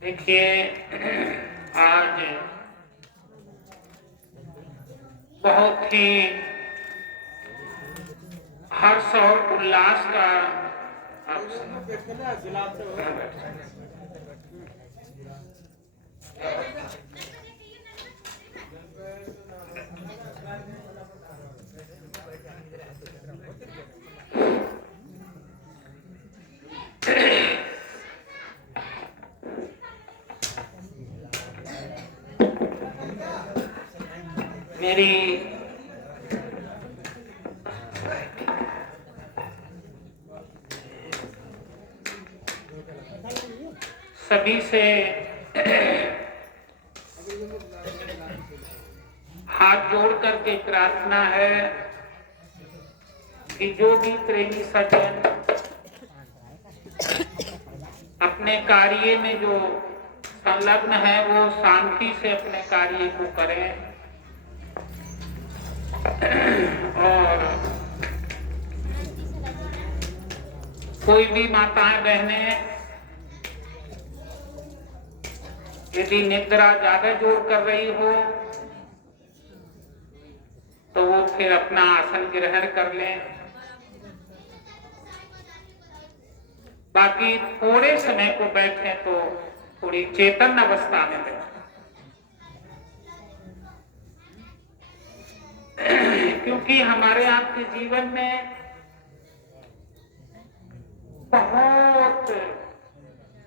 देखिए, आज बहुत ही हर्ष और उल्लास का मेरी सभी से हाथ जोड़ करके प्रार्थना है कि जो भी प्रेमी सज्जन अपने कार्य में जो संलग्न है वो शांति से अपने कार्य को करें और कोई भी माताएं बहनें यदि निद्रा ज्यादा जोर कर रही हो तो वो फिर अपना आसन ग्रहण कर लें। बाकी थोड़े समय को बैठे तो थोड़ी चेतन अवस्था में बैठे, क्योंकि हमारे आपके जीवन में बहुत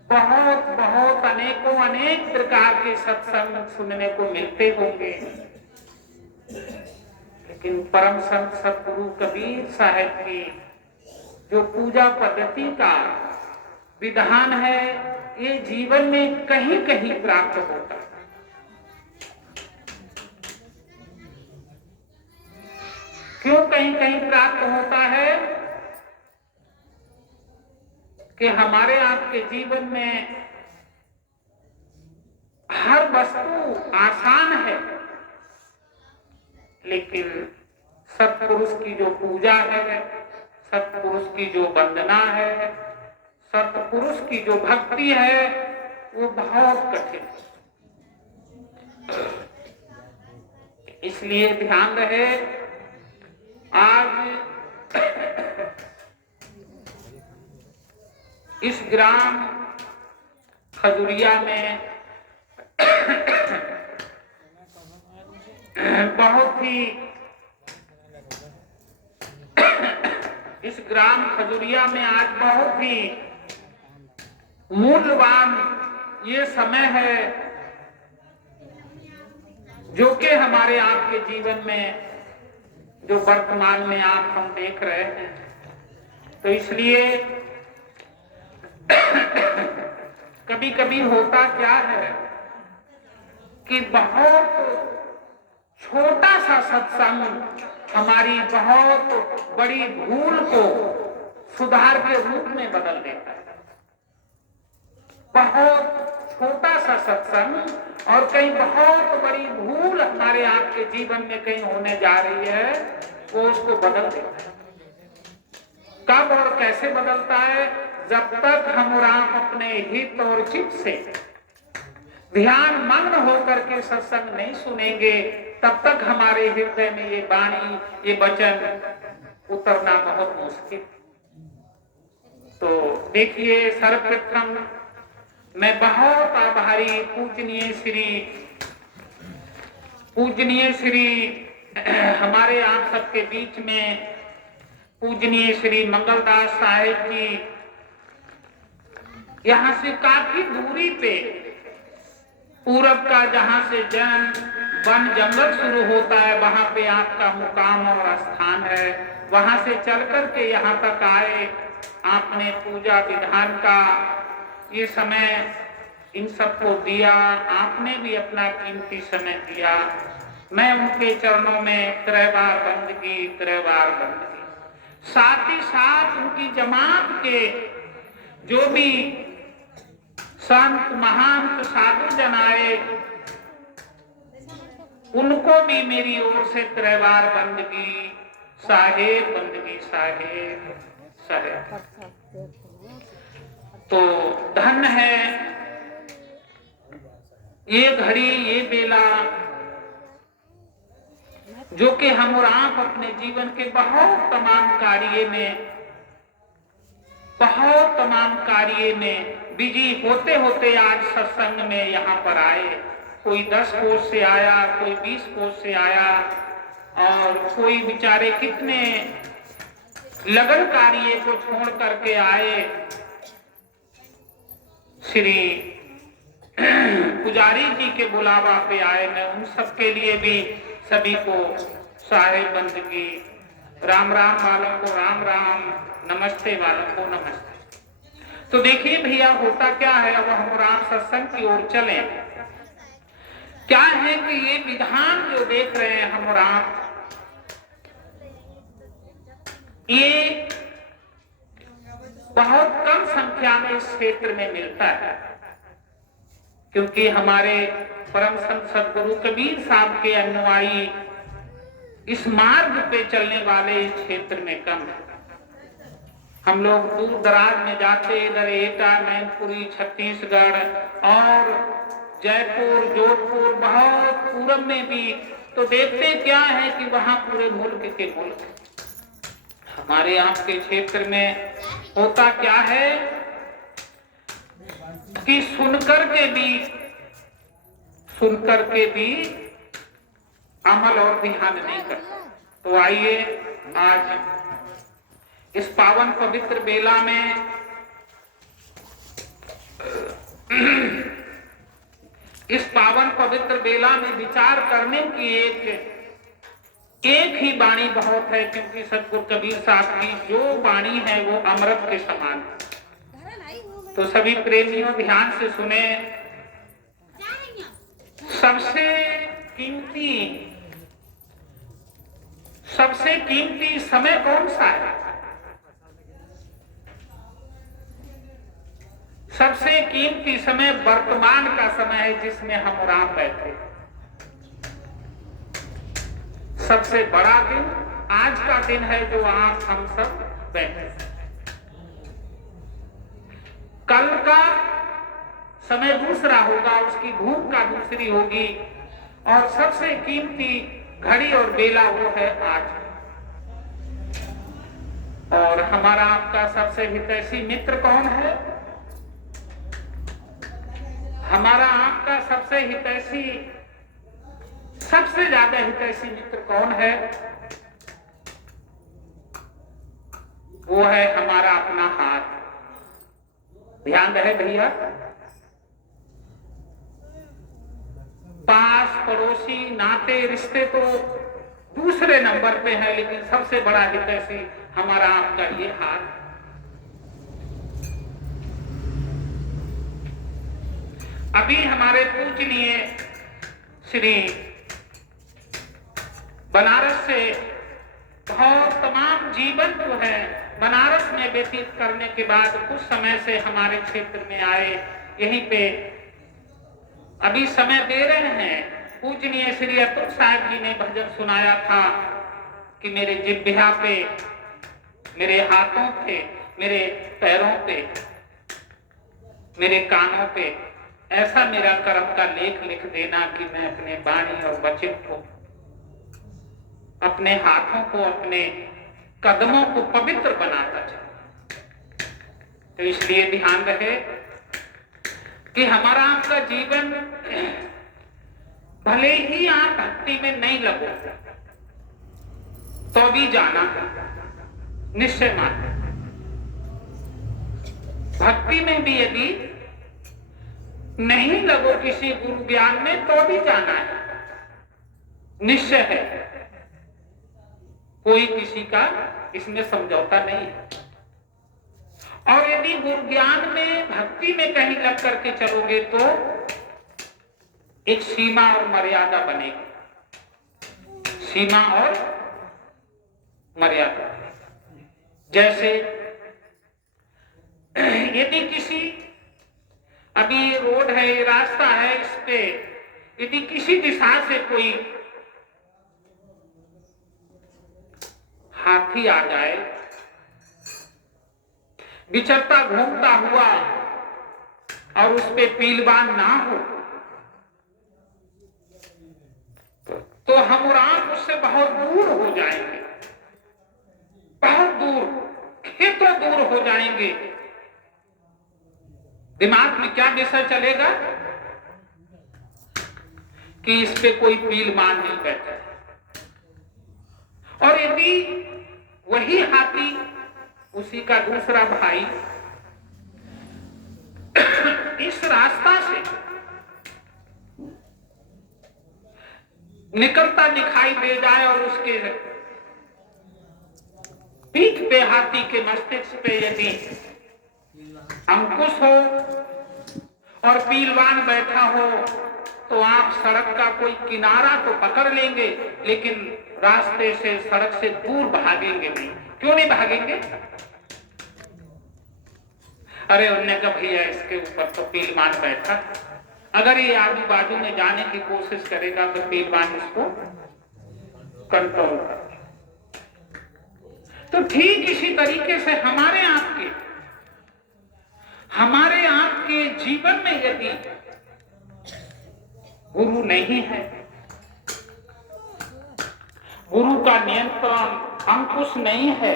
बहुत बहुत अनेकों अनेक प्रकार के सत्संग सुनने को मिलते होंगे, लेकिन परम संत सतगुरु कबीर साहब की जो पूजा पद्धति का विधान है ये जीवन में कहीं कहीं प्राप्त होता है। क्यों कहीं कहीं प्राप्त होता है कि हमारे आपके जीवन में हर वस्तु आसान है, लेकिन सत्पुरुष की जो पूजा है, सत्पुरुष की जो वंदना है, सत्पुरुष की जो भक्ति है वो बहुत कठिन है। इसलिए ध्यान रहे, आज इस ग्राम खजुरिया में बहुत ही इस ग्राम खजुरिया में आज बहुत ही मूल्यवान ये समय है जो कि हमारे आपके जीवन में जो वर्तमान में आप हम देख रहे हैं। तो इसलिए कभी कभी होता क्या है कि बहुत छोटा सा सत्संग हमारी बहुत बड़ी भूल को सुधार के रूप में बदल देता है। बहुत छोटा सा सत्संग और कहीं बहुत बड़ी भूल हमारे आपके जीवन में कहीं होने जा रही है, वो उसको बदल देता है। कब और कैसे बदलता है? जब तक हम राम अपने हित और चित्त से ध्यान मग्न होकर के सत्संग नहीं सुनेंगे, तब तक हमारे हृदय में ये वाणी, ये वचन उतरना बहुत मुश्किल। तो देखिए, सर्वप्रथम मैं बहुत आभारी पूजनीय श्री हमारे आप सबके बीच में पूजनीय श्री मंगलदास साहेब जी यहाँ से काफी दूरी पे पूरब का जहां से वन जंगल शुरू होता है, वहां पे आपका मुकाम और स्थान है। वहां से चल करके यहाँ तक आए, आपने पूजा विधान का ये समय इन सबको दिया, आपने भी अपना कीमती समय दिया। मैं उनके चरणों में त्रैवार बंदगी, त्रैवार बंदगी। साथ ही साथ उनकी जमात के जो भी संत महंत साधु जन आए, उनको भी मेरी ओर से त्रैवार बंदगी साहेब, बंदगी साहेब साहेब। तो धन है ये घड़ी, ये बेला, जो कि हम और आप अपने जीवन के बहुत तमाम कार्य में बिजी होते होते आज सत्संग में यहाँ पर आए। कोई 10 कोस से आया, कोई 20 कोस से आया, और कोई बेचारे कितने लगन कार्य को छोड़ करके आए। श्री पुजारी जी के बुलावा पे आए। मैं उन सब के लिए भी सभी को साहेब बंदगी, राम राम वालों को राम राम, नमस्ते वालों को नमस्ते। तो देखिए भैया होता क्या है, अब हम राम सत्संग की ओर चले। क्या है कि ये विधान जो देख रहे हैं हम राम, ये बहुत कम संख्या में इस क्षेत्र में मिलता है, क्योंकि हमारे परम संत सदगुरु कबीर साहब के अनुयायी इस मार्ग पे चलने वाले इस क्षेत्र में कम है। हम लोग दूर दराज में जाते, इधर एटा, मैनपुरी, छत्तीसगढ़ और जयपुर, जोधपुर, बहुत पूरब में भी, तो देखते क्या है कि वहां पूरे मुल्क के मुल्क। हमारे आपके क्षेत्र में होता क्या है कि सुनकर के भी अमल और ध्यान नहीं करता। तो आइए आज इस पावन पवित्र बेला में इस पावन पवित्र बेला में विचार करने की एक ही वाणी बहुत है, क्योंकि सतगुरु कबीर साहब की जो वाणी है वो अमृत के समान है। तो सभी प्रेमियों ध्यान से सुने। सबसे कीमती समय कौन सा है? सबसे कीमती समय वर्तमान का समय है, जिसमें हम और आप बैठे। सबसे बड़ा दिन आज का दिन है, जो आप हम सब बैठे। कल का समय दूसरा होगा, उसकी धूप का दूसरी होगी, और सबसे कीमती घड़ी और बेला वो है आज। और हमारा आपका सबसे हितैषी मित्र कौन है? हमारा आपका सबसे ज्यादा हितैषी मित्र कौन है? वो है हमारा अपना हाथ। ध्यान रहे भैया, पास पड़ोसी नाते रिश्ते तो दूसरे नंबर पे है, लेकिन सबसे बड़ा हितैषी हमारा आपका ये हाथ। अभी हमारे पूजनीय श्री बनारस से बहुत तमाम जीवन जो है बनारस में व्यतीत करने के बाद कुछ समय से हमारे क्षेत्र में आए, यहीं पे अभी समय दे रहे हैं। पूजनीय श्री अतुल साहब जी ने भजन सुनाया था कि मेरे जिह्वा पे, मेरे हाथों पे, मेरे पैरों पे, मेरे कानों पे ऐसा मेरा कर्म का लेख लिख देना कि मैं अपने वाणी और वचन को, अपने हाथों को, अपने कदमों को पवित्र बनाता चले। तो इसलिए ध्यान रहे कि हमारा आपका जीवन भले ही आप भक्ति में नहीं लगो तो भी जाना निश्चय मात्र। भक्ति में भी यदि नहीं लगो किसी गुरु ज्ञान में तो भी जाना है, निश्चय है, कोई किसी का इसमें समझौता नहीं है। और यदि गुरु ज्ञान में भक्ति में कहीं लग करके चलोगे तो एक सीमा और मर्यादा बनेगी, सीमा और मर्यादा। जैसे यदि किसी, अभी ये रोड है, ये रास्ता है, इस पे यदि किसी दिशा से कोई हाथी आ जाए, विचरता घूमता हुआ, और उस पे पीलबान ना हो, तो हम और आप उससे बहुत दूर हो जाएंगे, बहुत दूर, खेतों दूर हो जाएंगे। दिमाग में क्या विषय चलेगा कि इस पे कोई पीलबान नहीं बैठा। और यदि वही हाथी, उसी का दूसरा भाई इस रास्ता से निकलता दिखाई दे जाए और उसके पीठ पे, हाथी के मस्तिष्क पे यदि अंकुश हो और पीलवान बैठा हो, तो आप सड़क का कोई किनारा तो पकड़ लेंगे, लेकिन रास्ते से, सड़क से दूर भागेंगे नहीं। क्यों नहीं भागेंगे? अरे उन्होंने कहा भैया इसके ऊपर तो पीलवान बैठा, अगर ये आजू बाजू में जाने की कोशिश करेगा तो पीलवान इसको कंट्रोल कर। तो ठीक इसी तरीके से हमारे आपके जीवन में यदि गुरु नहीं है, गुरु का नियंत्रण, अंकुश नहीं है,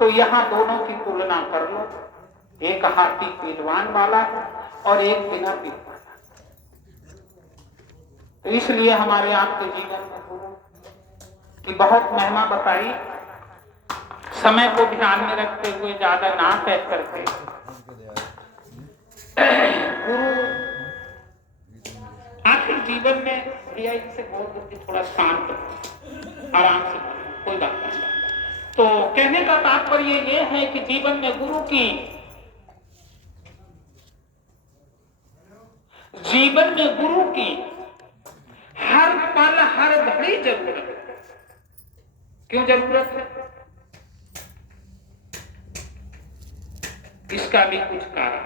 तो यहां दोनों की तुलना कर लो, एक हाथी पीलवान वाला और एक बिना पीलवान। तो इसलिए हमारे आपके जीवन में गुरु की बहुत महिमा बताई। समय को ध्यान में रखते हुए ज्यादा ना कह करके गुरु आखिर जीवन में भैया इनसे बहुत थोड़ा शांत, आराम से, कोई बात नहीं। तो कहने का तात्पर्य ये है कि जीवन में गुरु की, जीवन में गुरु की हर पल, हर घड़ी जरूरत है। क्यों जरूरत है? इसका भी कुछ कारण।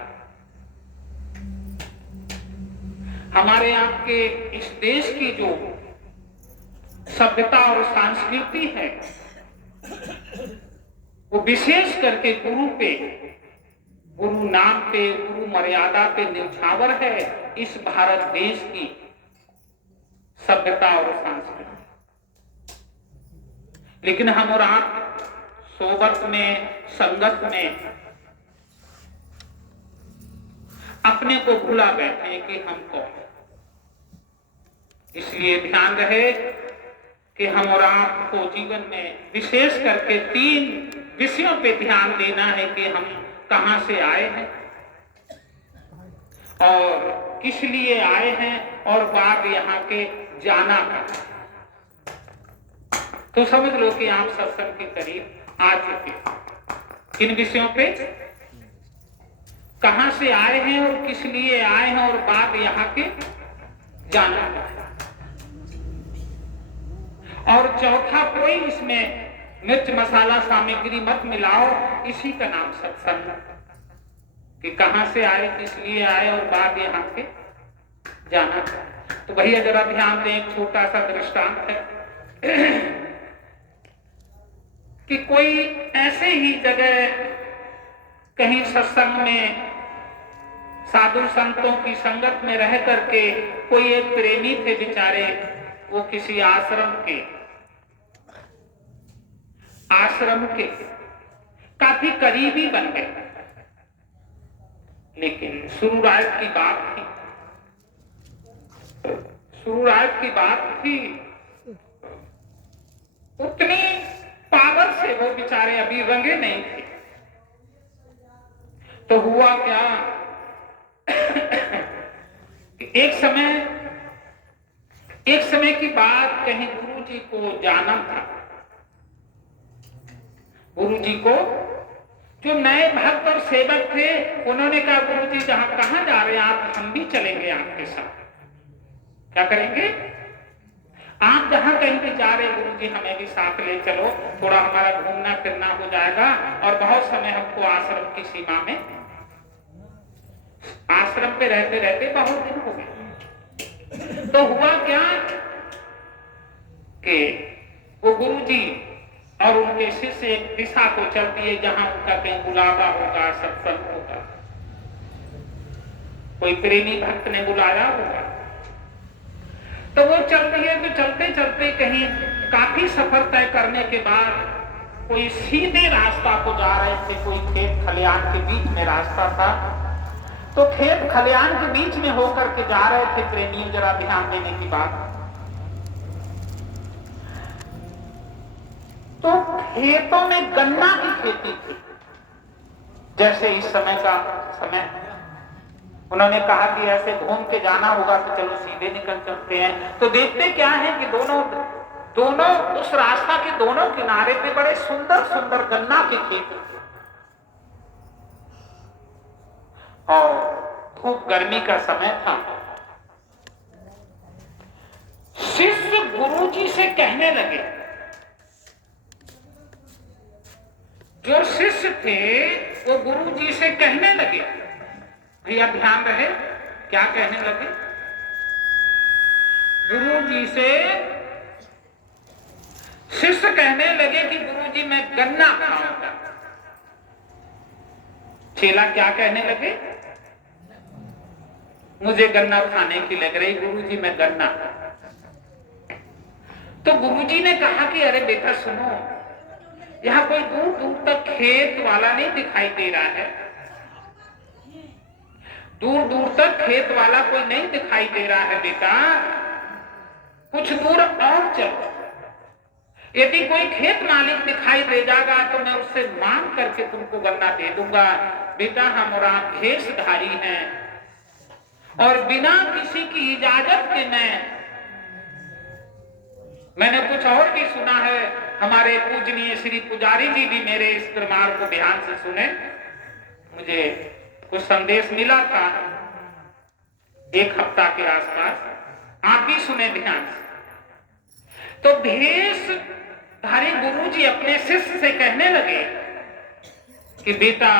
हमारे आपके इस देश की जो सभ्यता और संस्कृति है, वो विशेष करके गुरु पे, गुरु नाम पे, गुरु मर्यादा पे न्यौछावर है इस भारत देश की सभ्यता और संस्कृति। लेकिन हम और आप सोबत में, संगत में अपने को भुला बैठे कि हम कौन हैं। इसलिए ध्यान रहे कि हम और आपको जीवन में विशेष करके 3 विषयों पे ध्यान देना है कि हम कहां से आए हैं और किस लिए आए हैं, और बाद यहाँ के जाना है। तो समझ लो कि आप सत्संग के करीब आ चुके। किन विषयों पे? कहां से आए हैं और किस लिए आए हैं, और बाद यहाँ के जाना है। और चौथा, कोई इसमें मिर्च मसाला सामग्री मत मिलाओ, इसी का नाम सत्संग है कि कहां से आए, किस लिए आए और बाद यहाँ के जाना है। तो भैया जरा ध्यान दें, एक छोटा सा दृष्टांत है कि कोई ऐसे ही जगह कहीं सत्संग में साधु संतों की संगत में रह करके कोई एक प्रेमी थे बेचारे, वो किसी आश्रम के काफी करीबी बन गए। लेकिन शुरुआत की बात थी, उतनी पावर से वो बेचारे अभी रंगे नहीं थे। तो हुआ क्या एक समय की बात, कहीं गुरु जी को जाना था। गुरु जी को, जो नए भक्त और सेवक थे, उन्होंने कहा गुरु जी कहाँ जा रहे हैं आप, हम भी चलेंगे आपके साथ। क्या करेंगे? आप जहां कहीं भी जा रहे गुरु जी, हमें भी साथ ले चलो, थोड़ा हमारा घूमना फिरना हो जाएगा, और बहुत समय हमको आश्रम की सीमा में, आश्रम पे रहते रहते बहुत दिन हो गए। तो हुआ क्या कि वो गुरु जी और उनके शिष्य एक दिशा को चलती है जहां उनका कहीं बुलावा होगा, सत्संग होगा, कोई प्रेमी भक्त ने बुलाया होगा। तो वो चलती है, तो चलते चलते कहीं काफी सफर तय करने के बाद कोई सीधे रास्ता को जा रहे थे, कोई खेत खलियान के बीच में रास्ता था। तो खेत खलियान के बीच में होकर के जा रहे थे प्रेमी, जरा ध्यान देने की बात। तो खेतों में गन्ना की खेती थी, जैसे इस समय का समय। उन्होंने कहा कि ऐसे घूम के जाना होगा तो चलो सीधे निकल चलते हैं। तो देखते क्या है कि दोनों उस रास्ता के दोनों किनारे पे बड़े सुंदर सुंदर गन्ना के खेत थे, और खूब गर्मी का समय था। शिष्य गुरु जी से कहने लगे, जो शिष्य थे वो गुरु जी से कहने लगे, भैया ध्यान रहे क्या कहने लगे। गुरु जी से शिष्य कहने लगे कि गुरु जी मैं गन्ना खाऊंगा। चेला क्या कहने लगे, मुझे गन्ना खाने की लग रही गुरु जी, मैं गन्ना। तो गुरु जी ने कहा कि अरे बेटा सुनो, यहाँ कोई दूर दूर तक खेत वाला नहीं दिखाई दे रहा है, दूर दूर तक खेत वाला कोई नहीं दिखाई दे रहा है बेटा, कुछ दूर और चलो, यदि कोई खेत मालिक दिखाई दे जाएगा तो मैं उससे मांग करके तुमको गन्ना दे दूंगा। बेटा हमारा भेषधारी है और बिना किसी की इजाजत के मैंने कुछ और भी सुना है, हमारे पूजनीय श्री पुजारी जी भी मेरे इस प्रमाण को ध्यान से सुने, मुझे कुछ संदेश मिला था एक हफ्ता के आसपास, आप भी सुने ध्यान से। तो भेषधारी गुरु जी अपने शिष्य से कहने लगे कि बेटा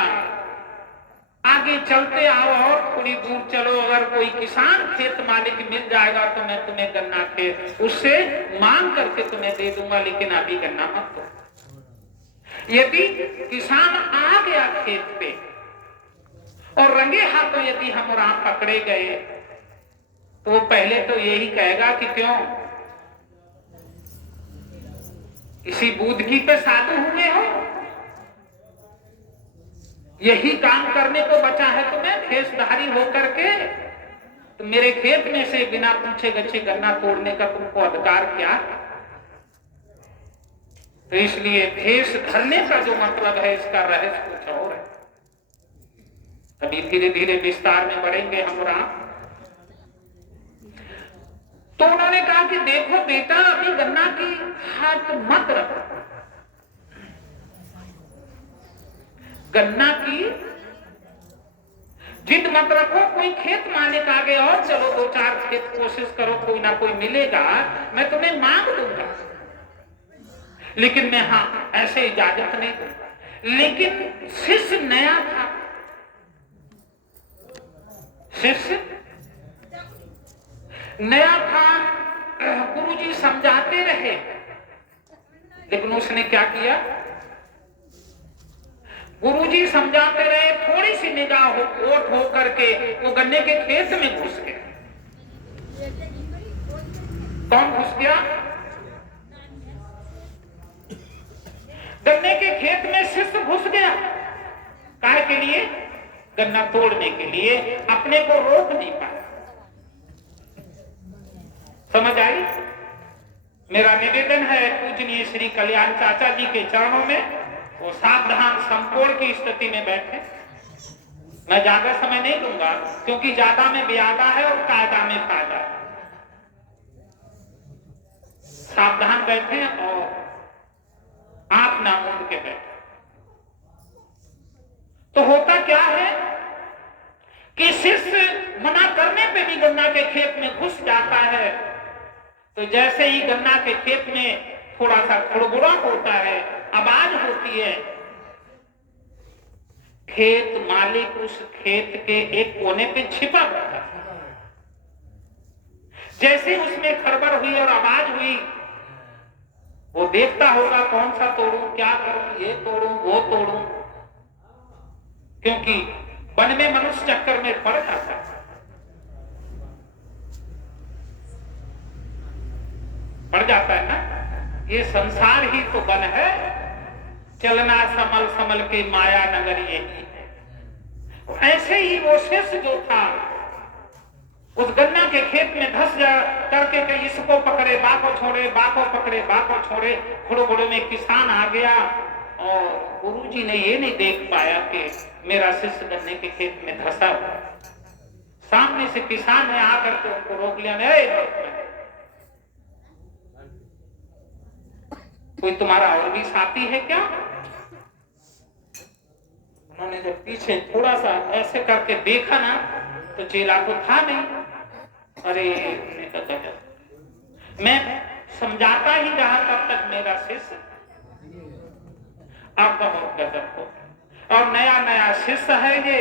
आगे चलते आओ और थोड़ी दूर चलो, अगर कोई किसान खेत मालिक मिल जाएगा तो मैं तुम्हें गन्ना खेत उससे मांग करके तुम्हें दे दूंगा, लेकिन अभी गन्ना मत दो। यदि किसान आ गया खेत पे और रंगे हाथों यदि हम और आप पकड़े गए तो वो पहले तो यही कहेगा कि क्यों इसी बूदगी पे साधु हुए हो, यही काम करने को बचा है तुम्हें भेषधारी होकर के, तो मेरे खेत में से बिना पूछे गच्छे गन्ना तोड़ने का तुमको अधिकार क्या। तो इसलिए भेष धरने का जो मतलब है इसका रहस्य कुछ और है, अभी धीरे धीरे विस्तार में बढ़ेंगे हम और आप। तो उन्होंने कहा कि देखो बेटा अभी गन्ना की हाथ मत रखो, गन्ना की जिद मत रखो, कोई खेत मालिक आगे और चलो दो चार खेत कोशिश करो, कोई ना कोई मिलेगा, मैं तुम्हें मांग दूंगा, लेकिन मैं हाँ ऐसे इजाजत नहीं दूंगा। लेकिन शिष्य नया था, शिष्य नया था, गुरुजी समझाते रहे, लेकिन उसने क्या किया, गुरुजी समझाते रहे, थोड़ी सी निगाह ओट हो करके वो गन्ने के खेत में घुस गया। कौन घुस गया? गन्ने के खेत में शिष्य घुस गया। काहे के लिए? गन्ना तोड़ने के लिए, अपने को रोक नहीं पाया। समझ आई? मेरा निवेदन है पूजनीय श्री कल्याण चाचा जी के चरणों में, वो सावधान संकोण की स्थिति में बैठे मैं ज्यादा समय नहीं लूंगा, क्योंकि ज्यादा में ब्यादा है और कायदा में फायदा है। सावधान बैठे और आप ना मुंड के बैठे। तो होता क्या है कि शिष्य मना करने पे भी गन्ना के खेत में घुस जाता है। तो जैसे ही गन्ना के खेत में थोड़ा सा खुड़बुड़ा होता है, आवाज होती है, खेत मालिक उस खेत के एक कोने पे छिपा रहता है। जैसे उसमें खड़बड़ हुई और आवाज हुई, वो देखता होगा कौन सा तोड़ूं, क्या करूं, ये तोड़ूं, वो तोड़ूं, क्योंकि वन में मनुष्य चक्कर में पड़ जाता है, पड़ जाता है ना। ये संसार ही तो वन है, चलना समल समल के माया नगर यही है। ऐसे ही वो शिष्य जो था उस गन्ना के खेत में धस जा करके के इसको पकड़े बाको छोड़े, बाको पकड़े बाको छोड़े, खुड़बुड़े में किसान आ गया और गुरुजी ने ये नहीं देख पाया कि मेरा शिष्य गन्ने के खेत में धसा। सामने से किसान ने आकर के उनको रोक लिया, कोई तुम्हारा और भी साथी है क्या? उन्होंने जब पीछे थोड़ा सा ऐसे करके देखा ना, तो चेला तो था नहीं। अरे मैं समझाता ही रहा तब तक मेरा शिष्य, अब बहुत गजब हो। और नया नया शिष्य है ये,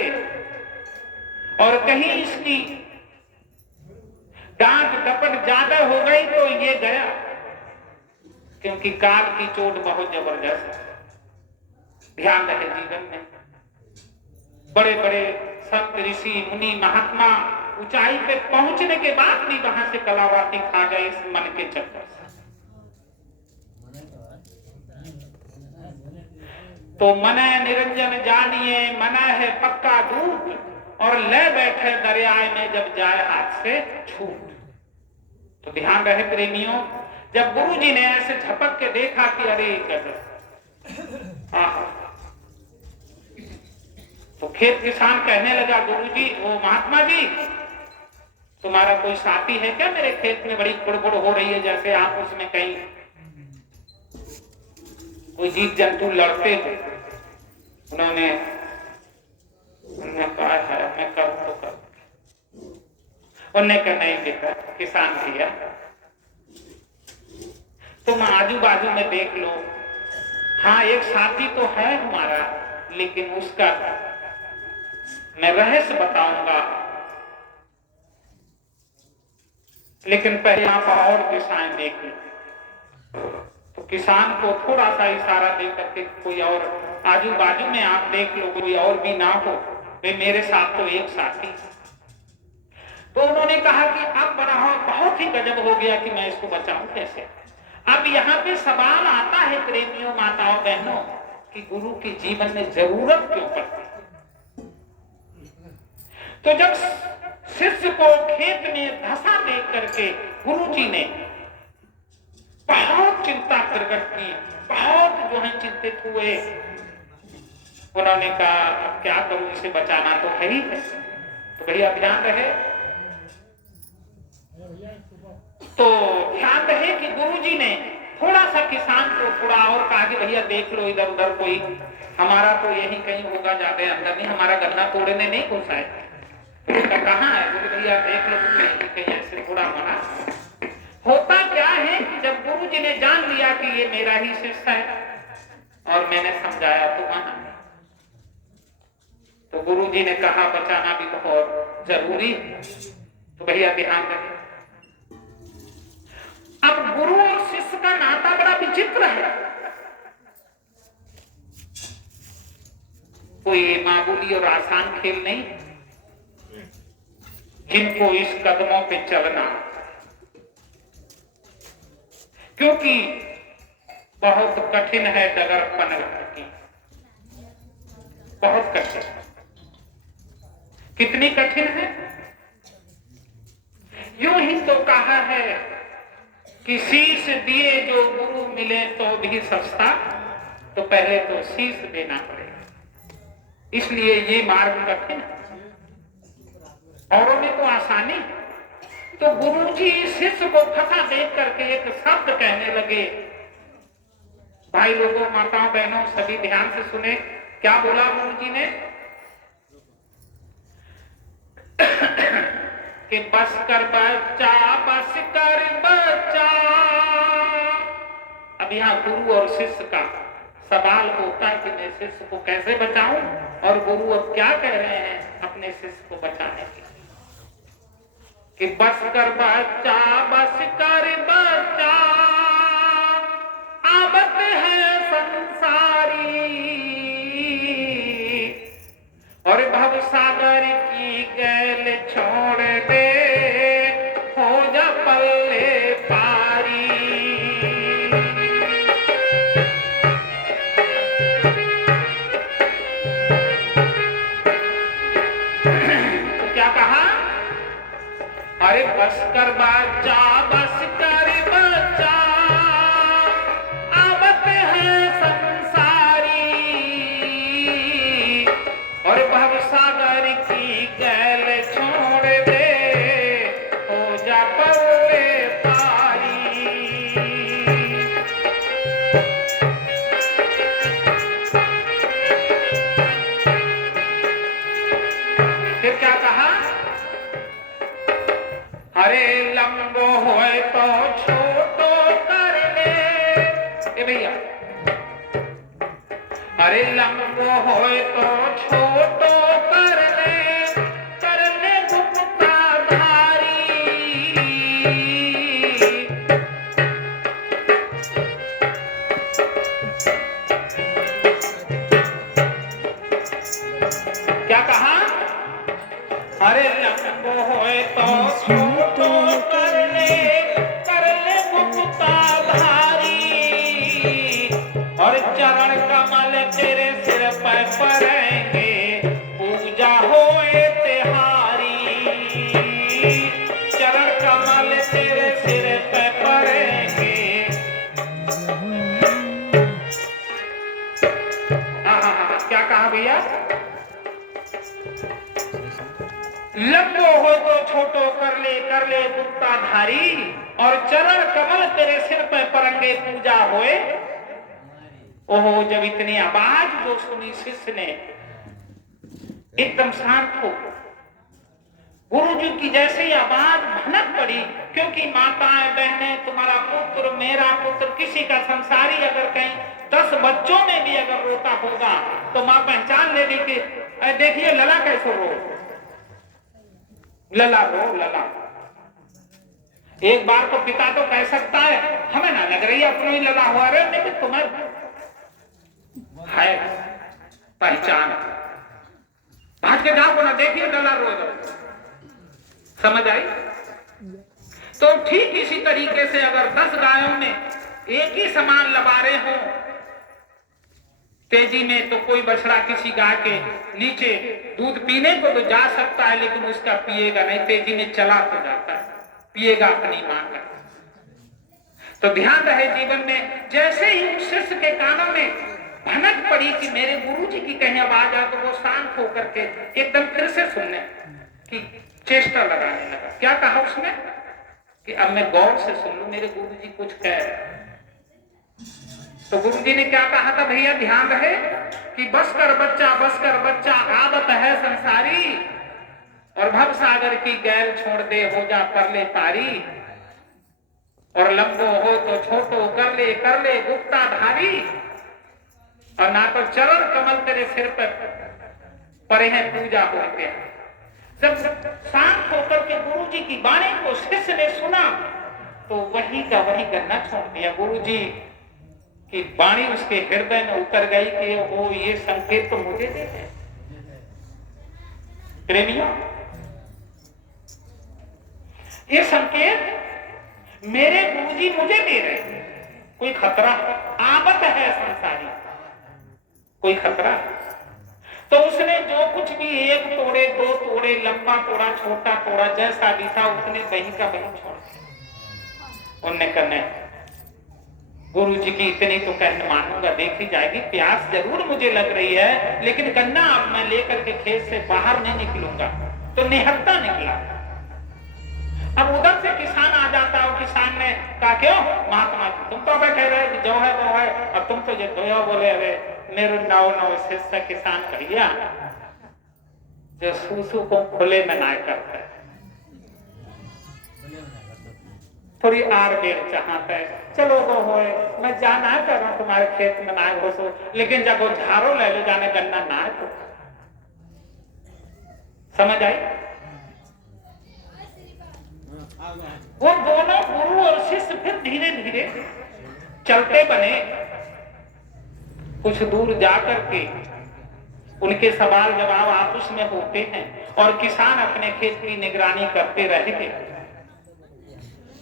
और कहीं इसकी डांट डपट ज्यादा हो गई तो ये गया, क्योंकि काल की चोट बहुत जबरदस्त है। ध्यान रहे जीवन में बड़े बड़े संत ऋषि मुनि महात्मा ऊंचाई पे पहुंचने के बाद भी वहां से कलावाती खा गए इस मन के चक्कर से। तो मन निरंजन जानिए, मन है पक्का दूध, और ले बैठे दरिया में जब जाए हाथ से छूट। तो ध्यान रहे प्रेमियों, जब गुरुजी ने ऐसे झपक के देखा कि अरे तो खेत किसान कहने लगा, गुरुजी वो महात्मा जी तुम्हारा कोई साथी है क्या? मेरे खेत में बड़ी खुड़बुड़ हो रही है, जैसे आप उसमें कहीं कोई जीव जंतु लड़ते हो। उन्होंने कहा है मैं करूं तो कर। उन्होंने कहा नहीं बेटा किसान भैया, तुम आजू बाजू में देख लो, हाँ एक साथी तो है हमारा, लेकिन उसका मैं रहस्य बताऊंगा, लेकिन पहले आप और दिशाएं देख लो। तो किसान को थोड़ा सा इशारा दे करके कोई और आजू बाजू में आप देख लो, कोई और भी ना हो, वे मेरे साथ तो एक साथी। तो उन्होंने कहा कि अब बड़ा बहुत ही गजब हो गया कि मैं इसको बचाऊं कैसे। अब यहाँ पे सवाल आता है प्रेमियों, माताओं, बहनों, कि गुरु के जीवन में जरूरत क्यों पड़ती। तो जब शिष्य को खेत में धसा देख करके गुरुजी ने बहुत चिंता प्रकट की, बहुत जो है चिंतित हुए। उन्होंने कहा अब क्या करूं, इसे बचाना तो है ही है। तो भैया ध्यान रहे, तो ध्यान रहे कि गुरुजी ने थोड़ा सा किसान को थोड़ा और कहा कि भैया देख लो इधर उधर कोई, हमारा तो यही कहीं होगा, ज्यादा अंदर नहीं, हमारा गन्ना तोड़ने नहीं घुसा है। कहाँ है? बोले भैया देख लो कहीं ऐसे थोड़ा मना। होता क्या है कि जब गुरुजी ने जान लिया कि ये मेरा ही शिष्य है और मैंने समझाया तो माना, तो गुरुजी ने कहा बचाना भी बहुत जरूरी है। तो भैया ध्यान रहे, अब गुरु और शिष्य का नाता बड़ा विचित्र है। कोई मामूली और आसान खेल नहीं, जिनको इस कदमों पे चलना, क्योंकि बहुत कठिन है डगर पनघट की, बहुत कठिन। कितनी कठिन है? यूं ही तो कहा है कि शीश दिए जो गुरु मिले तो भी सस्ता, तो पहले तो शीश देना पड़ेगा। इसलिए ये मार्ग कठिन है, औरों में तो आसानी। तो गुरुजी शिष्य को फंसा देख करके एक शब्द कहने लगे। भाई लोगों, माताओं, बहनों, सभी ध्यान से सुने। क्या बोला गुरुजी ने कि बस कर बच्चा, बस कर बच्चा। अब यहाँ गुरु और शिष्य का सवाल होता है कि मैं शिष्य को कैसे बचाऊं, और गुरु अब क्या कह रहे हैं अपने शिष्य को बचाने के लिए कि बस कर बच्चा, बस कर बच्चा, आवत है संसारी, और भव सागर की गैल छोड़ दे, हो जा पल्ले पारी। तो क्या कहा? अरे बस कर बच्चा, बस कर बच्चा, आवत है संसारी, और भव सागर की गैल छोड़ दे, हो जा पल्ले पारी। फिर क्या कहा? अरे लंबो होए तो छोटो कर ले, ए भैया, अरे लंबो होए तो छोटो कर ले गुप्ता धारी। क्या कहा? अरे लंबो होए तो छोटो कर ले गुप्ता धारी, और चरण कमल तेरे सिर पर पड़ेंगे, पूजा होए तिहारी। चरण कमल तेरे सिर पर पड़ेंगे। क्या कहा भैया? लंबो हो तो छोटो कर ले गुप्ता धारी, और चरण कमल तेरे सिर पर परंगे, पूजा होए। ओहो, जब इतनी आवाज जो सुनी शिष्य ने, एकदम शांत हो। गुरु जी की जैसे ही आवाज भनक पड़ी, क्योंकि माताएं, बहनें, तुम्हारा पुत्र, मेरा पुत्र, किसी का संसारी अगर कहीं 10 बच्चों में भी अगर रोता होगा तो माँ पहचान लेगी कि देखिए लला कैसे रो, लला रो, लला। एक बार तो पिता तो कह सकता है, हमें ना लग रही अपनी ही लला हुआ रे, लेकिन तुम्हें है पहचान। भाज के जाओ ना, देखिए लला रो, समझ आई? तो ठीक इसी तरीके से अगर 10 गायों में एक ही समान लबारे हो तेजी में, तो कोई बछड़ा किसी गाय के नीचे दूध पीने को तो जा सकता है, लेकिन उसका पिएगा नहीं, तेजी में चला तो जाता है, पिएगा अपनी मां का। तो ध्यान रहे जीवन में, जैसे ही उस शिष्य के कानों में भनक पड़ी कि मेरे गुरुजी की कहीं आवाज आ, तो वो शांत होकर के एकदम फिर से सुनने की चेष्टा लगाने लगा। क्या कहा उसने कि अब मैं गौर से सुन लूं, मेरे गुरुजी कुछ कह रहे। तो गुरुजी ने क्या कहा था भैया? ध्यान रहे कि बस कर बच्चा, आदत है संसारी, और भव सागर की गैल छोड़ दे, हो जा परले पारी, और लंबो हो तो छोटो कर ले गुप्ता धारी, और ना तो चरण कमल तेरे सिर पर पड़े हैं, पूजा होते हैं। जब शांत होकर के गुरुजी की वाणी को शिष्य ने सुना तो वही का वही करना छोड़ दिया। गुरुजी की वाणी उसके हृदय में उतर गई कि वो ये संकेत तो मुझे दे दे। प्रेमियों, ये संकेत मेरे गुरुजी मुझे दे रहे हैं। कोई खतरा, आफत है संसारी, कोई खतरा। तो उसने जो कुछ भी, 1 तोड़े 2 तोड़े, लंबा तोड़ा, छोटा तोड़ा, जैसा भी था उसने वही का वही छोड़ दिया। उनने करने गुरु जी की इतनी तो कहने मानूंगा, देखी जाएगी, प्यास जरूर मुझे लग रही है, लेकिन गन्ना अब मैं लेकर के खेत से बाहर नहीं निकलूंगा। तो निहत्ता निकला। अब उधर से किसान आ जाता है, किसान ने कहा क्यों महात्मा जी, तुम तो अबे कह रहे कि जो है वो है, और तुम तो ये धोया बोले। अरे मेरे नव शिष्य किसान भैया जो सूसू को खुले में ना करता है, थोड़ी आर बेर चाहता है, चलो वो होए, मैं जाना कर रहा हूं तुम्हारे खेत में ना घुसो, लेकिन जब वो झाड़ो ले लो जाने गन्ना ना तो। समझ आई? वो दोनों गुरु और शिष्य फिर धीरे धीरे चलते बने। कुछ दूर जाकर के उनके सवाल जवाब आपस में होते हैं और किसान अपने खेत की निगरानी करते रहते।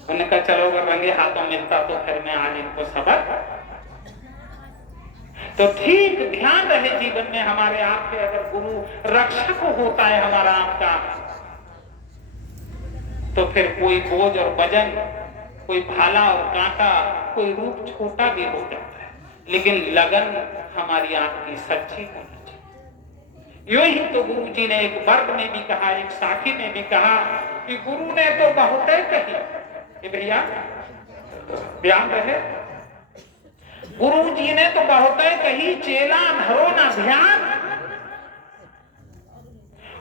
उन्होंने कहा चलो अगर रंगे हाथों मिलता तो फिर मैं आज इनको सबक। तो ठीक ध्यान रहे जीवन में हमारे आपके, अगर गुरु रक्षक होता है हमारा आपका, तो फिर कोई बोझ और वजन, कोई भाला और कांटा, कोई रूप छोटा भी हो जाता है, लेकिन लगन हमारी आपकी सच्ची होनी चाहिए। यूं ही तो गुरु जी ने एक वर्ग में भी कहा, एक साखी में भी कहा कि गुरु ने तो बहुत कही, भैया ध्यान रहे, गुरु जी ने तो बहुत कही, चेला धरो ना ध्यान,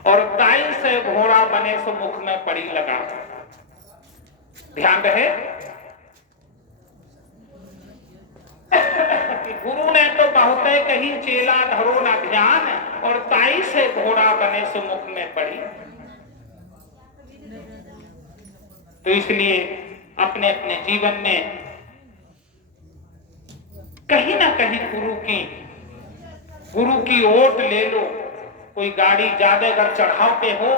और ताई से घोड़ा बने सो मुख में पड़ी लगा। ध्यान रहे गुरु ने तो बहुत कही, चेला धरो ना ध्यान, और ताई से घोड़ा बने सो मुख में पड़ी। तो इसलिए अपने अपने जीवन में कहीं ना कहीं गुरु की ओट ले लो। कोई गाड़ी ज्यादा अगर चढ़ाव पे हो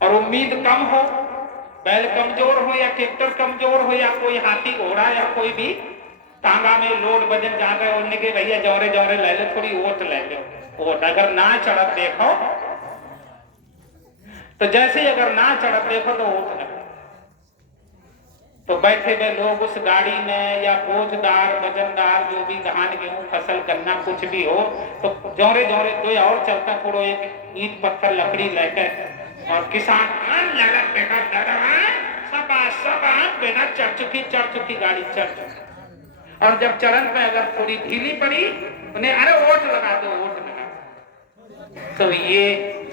और उम्मीद कम हो, बैल कमजोर हो या ट्रैक्टर कमजोर हो या कोई हाथी घोड़ा या कोई भी तांगा में लोड वजन ज्यादा होने के, भैया जौरे जौरे ले लो, थोड़ी ओट ले लो। ओट अगर ना चढ़त देखो तो जैसे अगर ना चढ़त देखो तो ओट लगे। तो बैठे हुए लोग उस गाड़ी में या बोझदार वजनदार जो भी धान गेहूं फसल गन्ना कुछ भी हो, तो जौरे जौरे दो और चलता, थोड़ा एक ईंट पत्थर लकड़ी लेकर, और किसान बेटा चढ़ चुकी गाड़ी चढ़ चुकी। और जब चरण पे अगर थोड़ी ढीली पड़ी, उन्हें अरे वोट लगा दो, वोट लगा दो। तो ये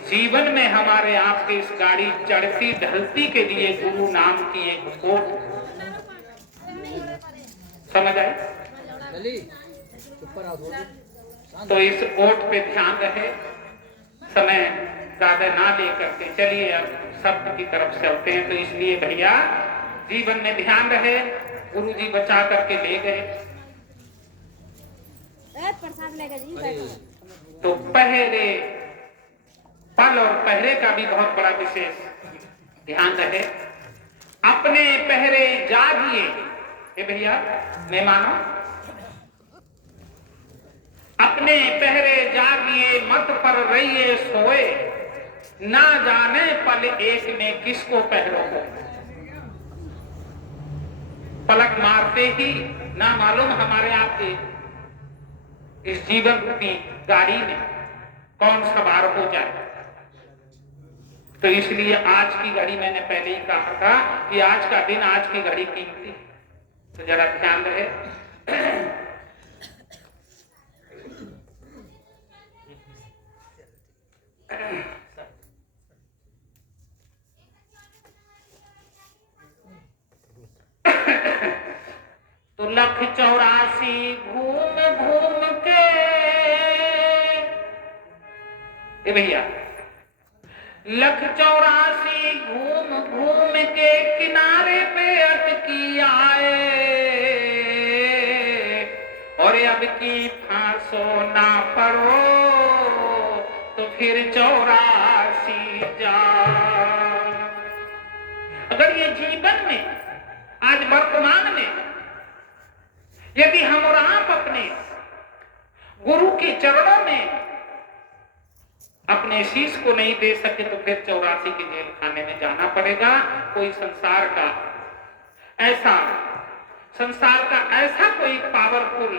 जीवन में हमारे आपके इस गाड़ी चढ़ती ढलती के लिए गुरु नाम की एक ओट, समझ आए? तो इस ओट पे ध्यान रहे, समय ज्यादा ना लेकर के चलिए अब शब्द की तरफ चलते हैं। तो इसलिए भैया जीवन में ध्यान रहे, गुरु जी बचा करके ले गए। तो पहरे पल और पहरे का भी बहुत बड़ा विशेष ध्यान रहे। अपने पहरे जागिए, भैया मेहमानों, अपने पहरे जागिए, मत पर रहिए सोए, ना जाने पल एक में किसको पहरो हो। पलक मारते ही ना मालूम हमारे आपके इस जीवन रूपी गाड़ी में कौन सवार हो जाए। तो इसलिए आज की घड़ी, मैंने पहले ही कहा था कि आज का दिन, आज की घड़ी कीमती, तो जरा ध्यान रहे। तो 184 घूम घूम के, भैया 184 घूम घूम के किनारे पे अटकी आए, और अब की फांसो ना पड़ो तो फिर 84 जा। अगर ये जीवन में आज वर्तमान में यदि हम और आप अपने गुरु के चरणों में अपने शीश को नहीं दे सके तो फिर 84 के जेल खाने में जाना पड़ेगा। कोई संसार का ऐसा संसार का ऐसा कोई पावरफुल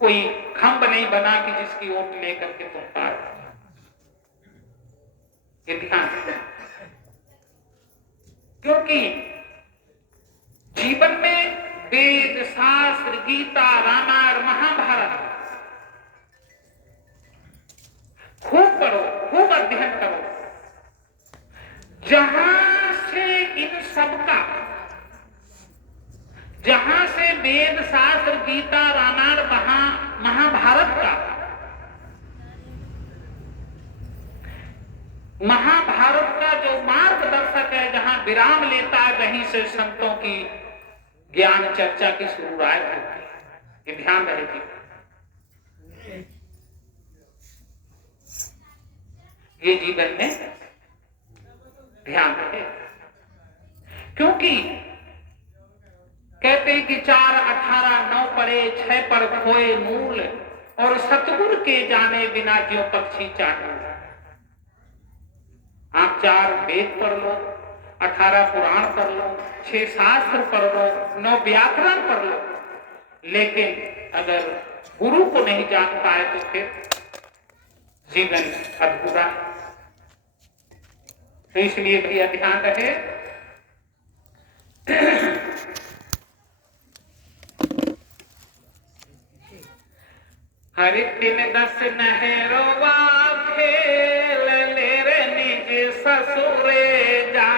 कोई खंभ नहीं बना कि जिसकी ओट लेकर के तुम पार। ये ध्यान रखना, क्योंकि जीवन में वेद, शास्त्र, गीता, रामायण, महाभारत खूब पढ़ो, खूब अध्ययन करो। जहां से इन सबका, जहां से वेद, शास्त्र, गीता, रामायण, महाभारत का, महाभारत का जो मार्गदर्शक है, जहां विराम लेता है, वहीं से संतों की ज्ञान चर्चा की शुरुआत होती है। ये ध्यान रहेगी, ये जीवन में ध्यान रहे। क्योंकि कहते हैं कि 4, 18, 9 पढ़े, 6 पर खोए मूल, और सतगुरु के जाने बिना ज्यों पक्षी चाटू। आप 4 वेद पढ़ लो, 18 पुराण पढ़ लो, 6 शास्त्र पढ़ लो, 9 व्याकरण पढ़ लो, लेकिन अगर गुरु को नहीं जान पाए तो फिर जीवन अधूरा। तो इसलिए भैया ध्यान रहे, हर दिन 10 नहरों खेल ले रे निज ससुरे जा।